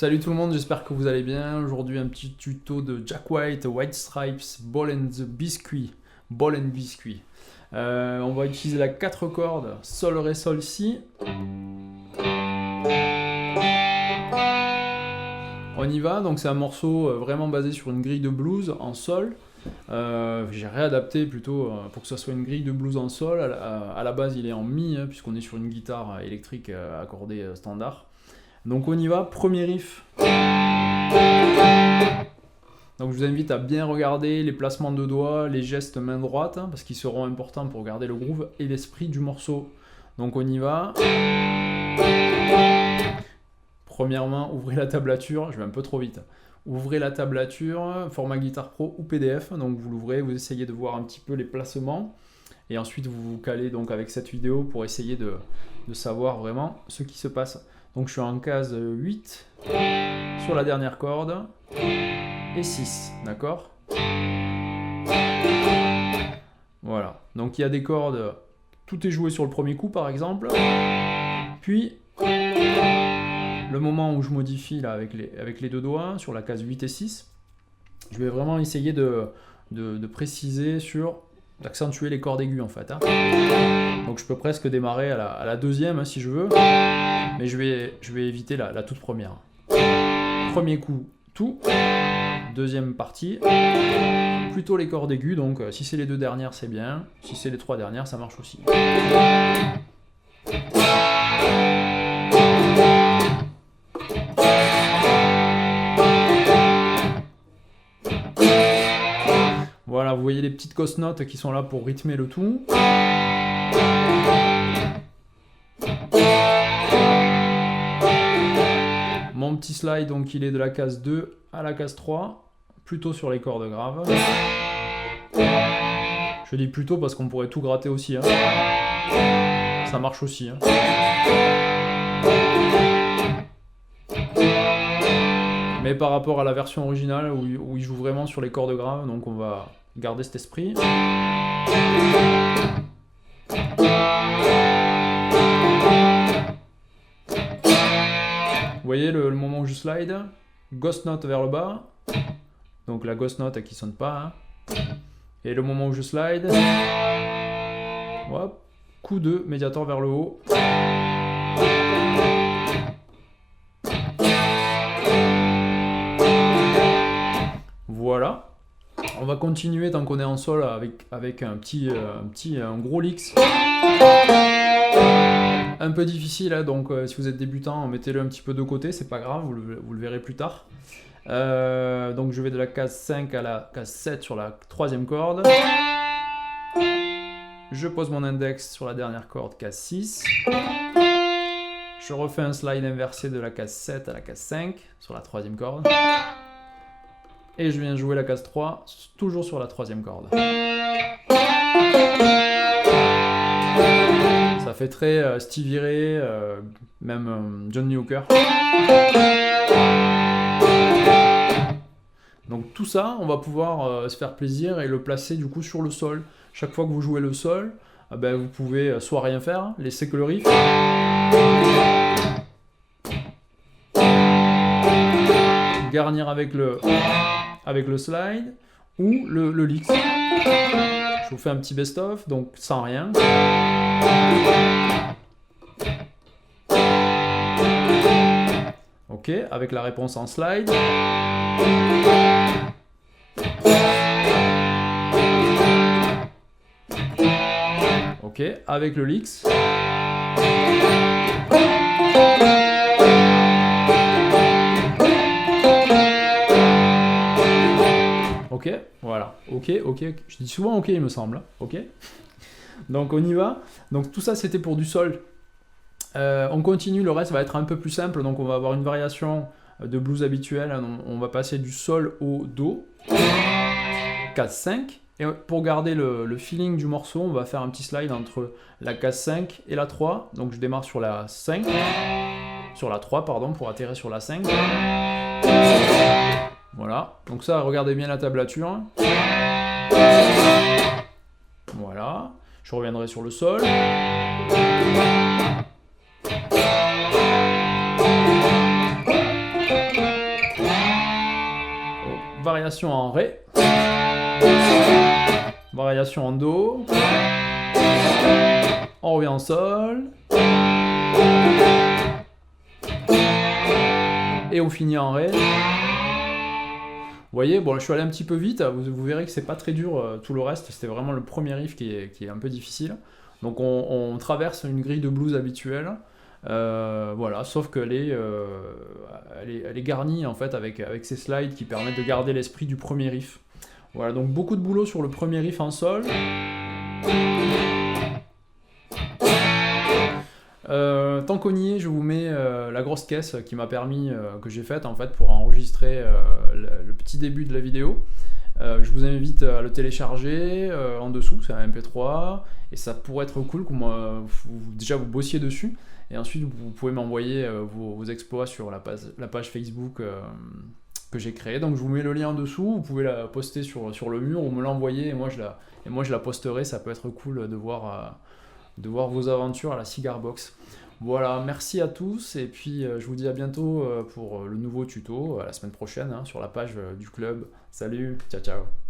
Salut tout le monde, j'espère que vous allez bien. Aujourd'hui un petit tuto de Jack White, White Stripes, Ball and Biscuit. On va utiliser la 4 cordes, Sol, Ré, Sol, Si. On y va, donc c'est un morceau vraiment basé sur une grille de blues en Sol. J'ai réadapté plutôt pour que ce soit une grille de blues en Sol. À la base il est en Mi, puisqu'on est sur une guitare électrique accordée standard. Donc on y va, premier riff. Donc je vous invite à bien regarder les placements de doigts, les gestes main droite, parce qu'ils seront importants pour garder le groove et l'esprit du morceau. Donc on y va. Premièrement, ouvrez la tablature, je vais un peu trop vite. Ouvrez la tablature, format Guitar Pro ou PDF, donc vous l'ouvrez, vous essayez de voir un petit peu les placements. Et ensuite vous vous calez donc avec cette vidéo pour essayer de savoir vraiment ce qui se passe. Donc je suis en case 8 sur la dernière corde et 6, d'accord? Voilà, donc il y a des cordes, tout est joué sur le premier coup par exemple, puis le moment où je modifie là avec les deux doigts sur la case 8 et 6, je vais vraiment essayer de préciser d'accentuer les cordes aiguës en fait. Donc je peux presque démarrer à la deuxième si je veux, mais je vais éviter la toute première. Premier coup, tout. Deuxième partie, plutôt les cordes aiguës, donc si c'est les deux dernières c'est bien, si c'est les trois dernières ça marche aussi. Voilà, vous voyez les petites ghost notes qui sont là pour rythmer le tout. Mon petit slide, donc il est de la case 2 à la case 3, plutôt sur les cordes graves. Je dis plutôt parce qu'on pourrait tout gratter aussi. Ça marche aussi. Mais par rapport à la version originale où il joue vraiment sur les cordes graves, donc on va garder cet esprit. Vous voyez le moment où je slide, ghost note vers le bas, donc la ghost note qui sonne pas, et le moment où je slide, hop, coup de médiator vers le haut. Voilà, on va continuer tant qu'on est en sol avec un gros licks. Un peu difficile, donc si vous êtes débutant, mettez-le un petit peu de côté, c'est pas grave, vous le verrez plus tard. Donc je vais de la case 5 à la case 7 sur la troisième corde. Je pose mon index sur la dernière corde, case 6. Je refais un slide inversé de la case 7 à la case 5 sur la troisième corde. Et je viens jouer la case 3, toujours sur la troisième corde. Ça fait très Stevie Ray, même John Lee Hooker. Donc tout ça, on va pouvoir se faire plaisir et le placer du coup sur le sol. Chaque fois que vous jouez le sol, vous pouvez soit rien faire, laisser que le riff. Garnir avec le slide ou le lick. Je vous fais un petit best-of, donc sans rien. Ok, avec la réponse en slide. Ok, avec le licks. Ok, voilà, ok, je dis souvent ok il me semble, ok. Donc on y va, donc tout ça c'était pour du sol. On continue, le reste va être un peu plus simple, donc on va avoir une variation de blues habituelle, on va passer du sol au do, case 5, et pour garder le feeling du morceau, on va faire un petit slide entre la case 5 et la 3, donc je démarre sur la 5, sur la 3 pardon, pour atterrir sur la 5. Voilà, donc ça, regardez bien la tablature. Voilà, je reviendrai sur le sol. variation en Ré, variation en Do, on revient en Sol, et on finit en Ré. Vous voyez, bon, je suis allé un petit peu vite, vous verrez que c'est pas très dur tout le reste, c'était vraiment le premier riff qui est un peu difficile. Donc on traverse une grille de blues habituelle, voilà, sauf qu'elle est, elle est garnie en fait avec ces slides qui permettent de garder l'esprit du premier riff. Voilà, donc beaucoup de boulot sur le premier riff en sol. Tant qu'on y est, je vous mets la grosse caisse qui m'a permis, que j'ai faite en fait pour enregistrer le petit début de la vidéo. Je vous invite à le télécharger en dessous, c'est un MP3 et ça pourrait être cool que déjà vous bossiez dessus et ensuite vous pouvez m'envoyer vos exploits sur la page Facebook que j'ai créée. Donc je vous mets le lien en dessous, vous pouvez la poster sur le mur ou me l'envoyer et moi je la posterai, ça peut être cool de voir vos aventures à la Cigar Box. Voilà, merci à tous et puis je vous dis à bientôt pour le nouveau tuto, la semaine prochaine sur la page du club. Salut, ciao ciao.